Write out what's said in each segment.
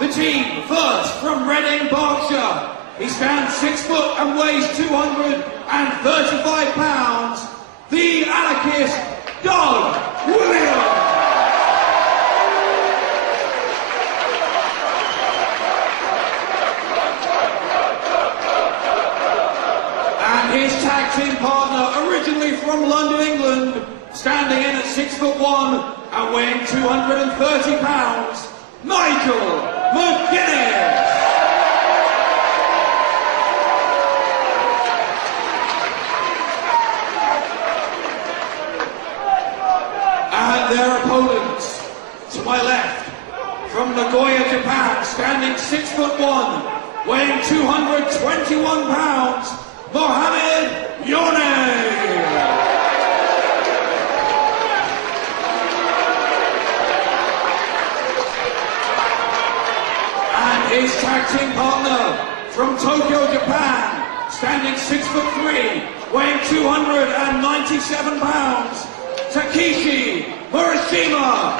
The team first from Reading, Berkshire. He stands 6 foot and weighs 235 pounds. The anarchist, Doug Williams. And his tag team partner, originally from London, England, standing in at 6'1" and weighing 230 pounds, Nigel McGuinness. And their opponents, to my left, from Nagoya, Japan, standing 6'1", weighing 221 pounds, Mohammed Yone. His tag team partner from Tokyo, Japan, standing 6'3", weighing 297 pounds, Takeshi Morishima.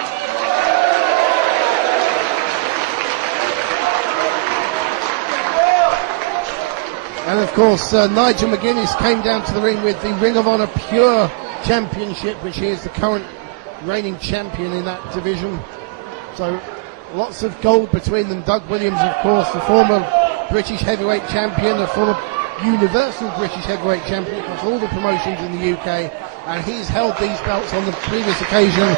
And of course, Nigel McGuinness came down to the ring with the Ring of Honor Pure Championship, which he is the current reigning champion in that division. So lots of gold between them. Doug Williams, of course, the former British heavyweight champion, the former universal British heavyweight champion across all the promotions in the UK, and he's held these belts on the previous occasion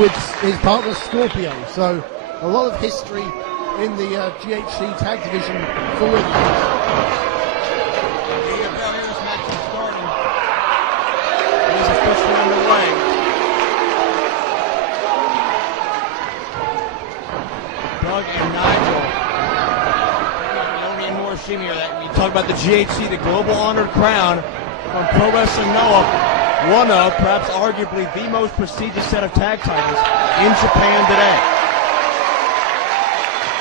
with his partner Scorpio. So a lot of history in the GHC tag division for Williams. This match is starting. It is officially underway. Doug and Nigel, Yone and Morishima, that we talk about the GHC, the Global Honored Crown from Pro Wrestling Noah, one of, perhaps arguably, the most prestigious set of tag titles in Japan today.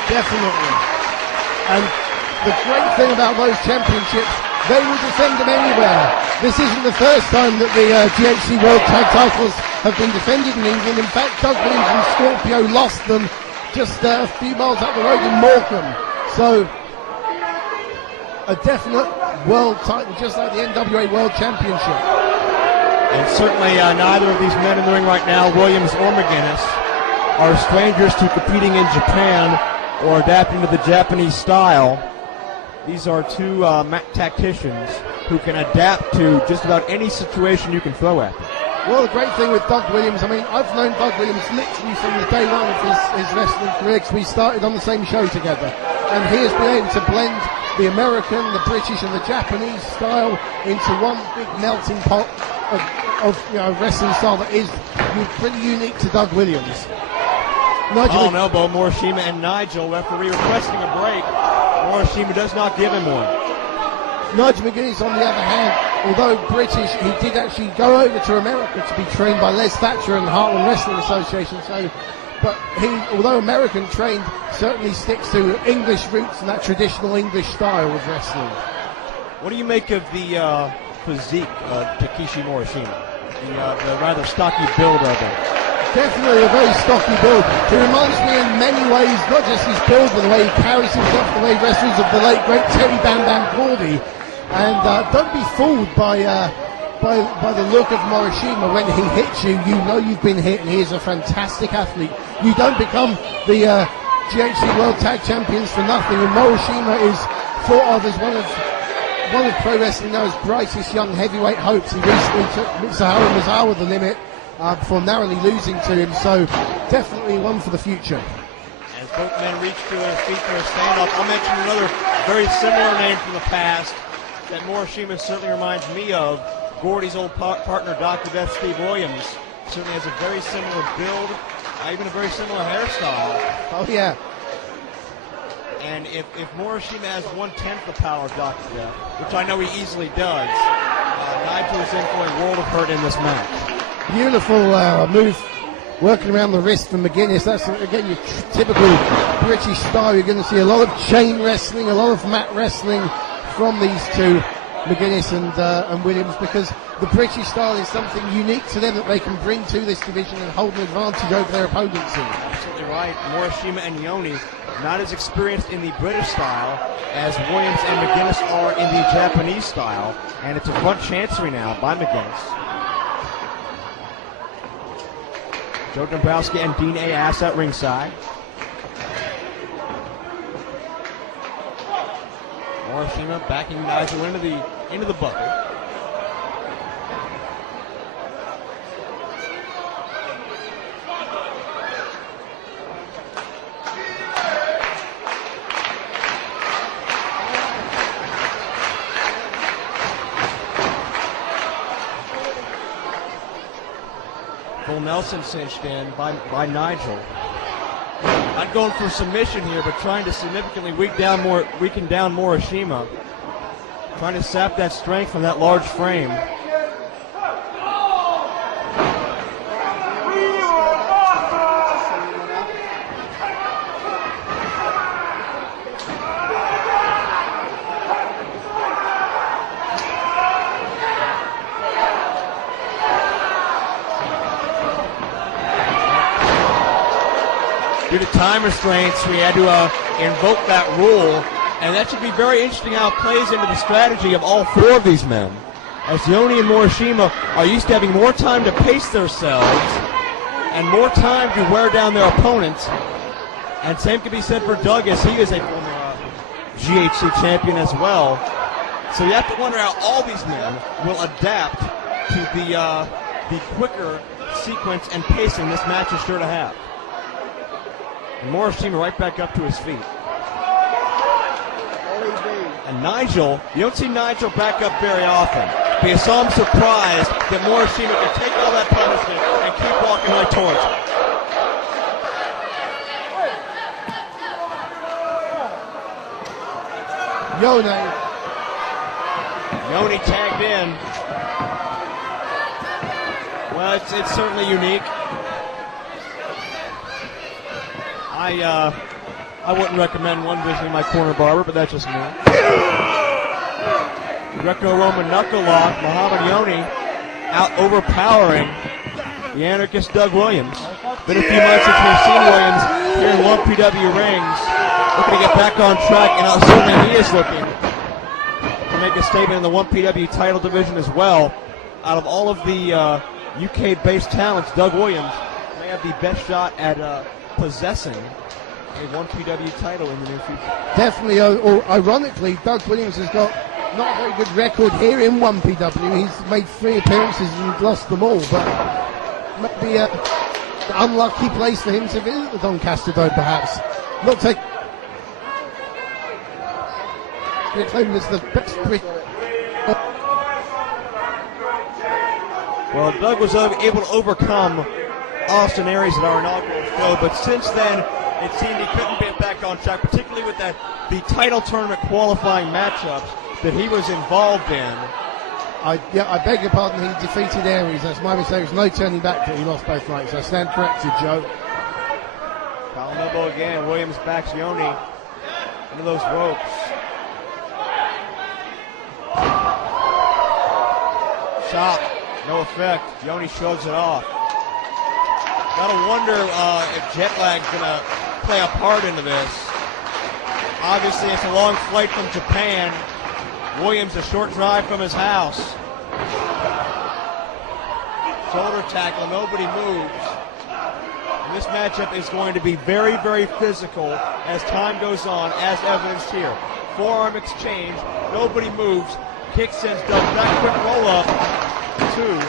Definitely. And the great thing about those championships, they will defend them anywhere. This isn't the first time that the GHC World Tag Titles have been defended in England. In fact, Doug Williams and Scorpio lost them just a few miles up the road in Morecambe. So, a definite world title, just like the NWA World Championship. And certainly neither of these men in the ring right now, Williams or McGuinness, are strangers to competing in Japan or adapting to the Japanese style. These are two tacticians who can adapt to just about any situation you can throw at them. Well, the great thing with Doug Williams, I mean, I've known Doug Williams literally from the day one of his wrestling career, because we started on the same show together. And he has been able to blend the American, the British and the Japanese style into one big melting pot of wrestling style that is pretty unique to Doug Williams. Nigel elbow, Morishima and Nigel, referee requesting a break. Morishima does not give him one. Nigel McGuinness, on the other hand, although British, he did actually go over to America to be trained by Les Thatcher and the Heartland Wrestling Association. So, but he, although American trained, certainly sticks to English roots and that traditional English style of wrestling. What do you make of the physique of Takeshi Morishima? The rather stocky build of it. Definitely a very stocky build. He reminds me in many ways, not just his build, but the way he carries himself, the way he wrestles, of the late great Terry Bam Bam Gordy. And don't be fooled by the look of Morishima. When he hits you, you know you've been hit, and he is a fantastic athlete. You don't become the GHC World Tag Champions for nothing, and Morishima is thought of as one of Pro Wrestling Noah's brightest young heavyweight hopes. He recently took Mitsuharu Misawa the limit before narrowly losing to him, so definitely one for the future. As both men reach to their feet for a stand-up, I'll mention another very similar name from the past that Morishima certainly reminds me of. Gordy's old partner, Dr. Death Steve Williams, certainly has a very similar build, even a very similar hairstyle. Oh, yeah. And if Morishima has 1/10 the power of Dr. Death, which I know he easily does, Nigel is in for a world of hurt in this match. Beautiful move working around the wrist from McGuinness. That's, again, your typical British style. You're going to see a lot of chain wrestling, a lot of mat wrestling from these two, McGuinness and Williams, because the British style is something unique to them that they can bring to this division and hold an advantage over their opponents in. Absolutely you're right. Morishima and Yone not as experienced in the British style as Williams and McGuinness are in the Japanese style. And it's a front chancery now by McGuinness. Joe Dombrowski and Dean A. Ass at ringside. Morishima backing Nigel into the bucket. Full Nelson cinched in by Nigel. Not going for submission here, but trying to significantly weaken down Morishima. Trying to sap that strength from that large frame. Due to time restraints, we had to invoke that rule, and that should be very interesting how it plays into the strategy of all four of these men. As Yone and Morishima are used to having more time to pace themselves and more time to wear down their opponents. And same can be said for Doug, as he is a former GHC champion as well. So you have to wonder how all these men will adapt to the quicker sequence and pacing this match is sure to have. And Morishima right back up to his feet. And Nigel, you don't see Nigel back up very often. Because so I'm surprised that Morishima can take all that punishment and keep walking right towards him. Yone tagged in. Well, it's certainly unique. I wouldn't recommend one visiting my corner barber, but that's just me. Greco-Roman knuckle lock, Muhammad Yone out overpowering the anarchist Doug Williams. Been a few months since we've seen Williams here in 1PW rings, looking to get back on track, and certainly he is looking to make a statement in the 1PW title division as well. Out of all of the UK-based talents, Doug Williams may have the best shot at possessing a 1PW title in the near future. Definitely. Ironically, Doug Williams has got not a very good record here in 1PW. He's made 3 appearances and lost them all, but maybe an unlucky place for him to visit the Doncaster Dome, perhaps. Not take it home as the best. Well, Doug was able to overcome Austin Aries at our inaugural show, but since then it seemed he couldn't get back on track, particularly with the title tournament qualifying matchups that he was involved in. I beg your pardon, he defeated Aries. That's my mistake. There's no turning back that he lost both nights. I stand corrected, Joe. Colin elbow again. Williams backs Yone into those ropes. Shot, no effect. Yone shrugs it off. Gotta wonder if jet lag's gonna play a part into this. Obviously, it's a long flight from Japan. Williams a short drive from his house. Shoulder tackle, nobody moves. And this matchup is going to be very, very physical as time goes on, as evidenced here. Forearm exchange, nobody moves. Kick sends Doug back, quick roll up. 2.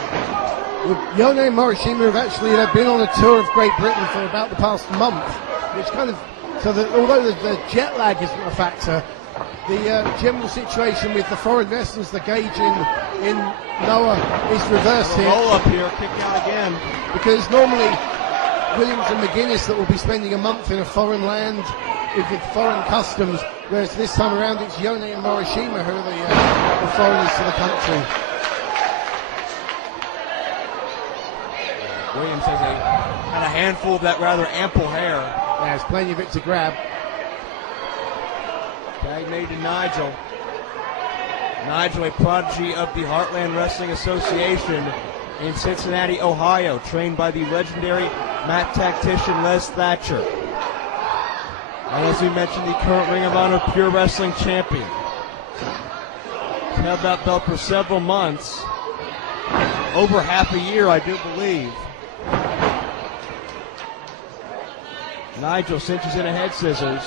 Yone and Morishima have actually been on a tour of Great Britain for about the past month, which kind of, so that although the jet lag isn't a factor, the general situation with the foreign wrestlers, the gauge in Noah is reversed here. Roll up here, kick out again. Because normally Williams and McGuinness that will be spending a month in a foreign land with foreign customs, whereas this time around it's Yone and Morishima who are the foreigners to the country. Williams has had a handful of that rather ample hair. Yeah, there's plenty of it to grab. Tag made to Nigel. Nigel, a prodigy of the Heartland Wrestling Association, in Cincinnati, Ohio, trained by the legendary mat tactician Les Thatcher. And as we mentioned, the current Ring of Honor Pure Wrestling champion. He's held that belt for several months, over half a year, I do believe. Nigel cinches in a head scissors.